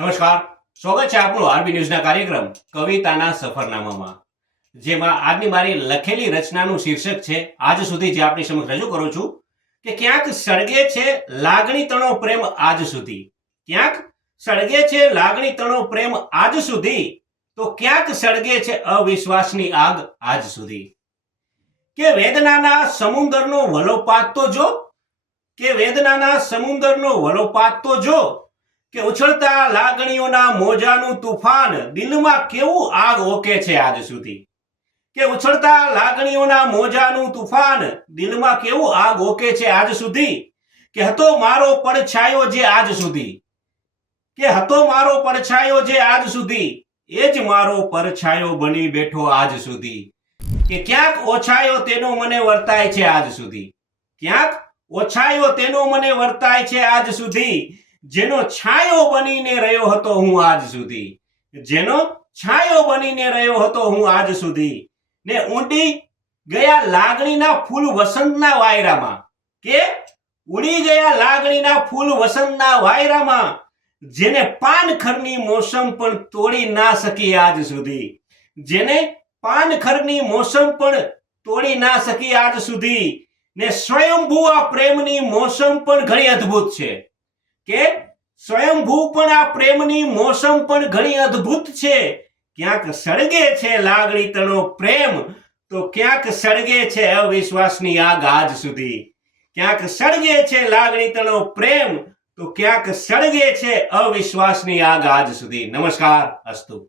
નમસ્કાર, સ્વાગત છે આપનું આરબી ન્યૂઝના કાર્યક્રમ કવિતાના સફરનામામાં, જેમાં આજની મારી લખેલી રચનાનું શીર્ષક છે આજ સુધી, જે આપની સમક્ષ રજૂ કરું છું કે ક્યાંક સળગે છે લાગણી તણો પ્રેમ આજ સુધી. ક્યાંક સળગે છે લાગણી તણો પ્રેમ આજ સુધી, તો ક્યાંક સળગે છે અવિશ્વાસની આગ આજ સુધી. કે વેદનાના સમુદ્રનો વલોપાત તો જો, કે વેદનાના સમુદ્રનો વલોપાત તો જો, કે ઉછળતા લાગણીઓના મોજાનું તુફાન દિલમાં કેવું આગ ઓકે છે આજ સુધી. કે ઉછળતા લાગણીઓના મોજાનું તુફાન દિલમાં કેવું આગ ઓકે છે આજ સુધી. કે હતો મારો પડછાયો જે આજ સુધી, કે હતો મારો પડછાયો જે આજ સુધી, એ જ મારો પરછાયો બની બેઠો આજ સુધી. કે ક્યાંક ઓછાયો તેનો મને વર્તાય છે આજ સુધી, ક્યાંક ઓછાયો તેનો મને વર્તાય છે આજ સુધી, જેનો છાયો બનીને રહ્યો હતો હું આજ સુધી, જેનો છાયો બનીને રહ્યો હતો હું આજ સુધી. ને ઊંડી ગયા લાગણીના ફૂલ વસંતના વાયરામાં, કે ઉડી ગયા લાગણીના ફૂલ વસંતના વાયરામાં, જેને પાનખરની મોસમ પણ તોડી ના શકી આજ સુધી, જેને પાનખરની મોસમ પણ તોડી ના શકી આજ સુધી. ને સ્વયંભૂ આ પ્રેમની મોસમ પણ ઘણી અદ્ભુત છે, કે સ્વયંભૂ પણ આ પ્રેમની મોસમ પણ ઘણી અદ્ભુત છે. ક્યાંક સળગે છે લાગણી તણો પ્રેમ, તો ક્યાંક સળગે છે અવિશ્વાસની આગ આજ સુધી. ક્યાંક સળગે છે લાગણી તણો પ્રેમ, તો ક્યાંક સળગે છે અવિશ્વાસની આગ આજ સુધી. નમસ્કાર, અસ્તુ.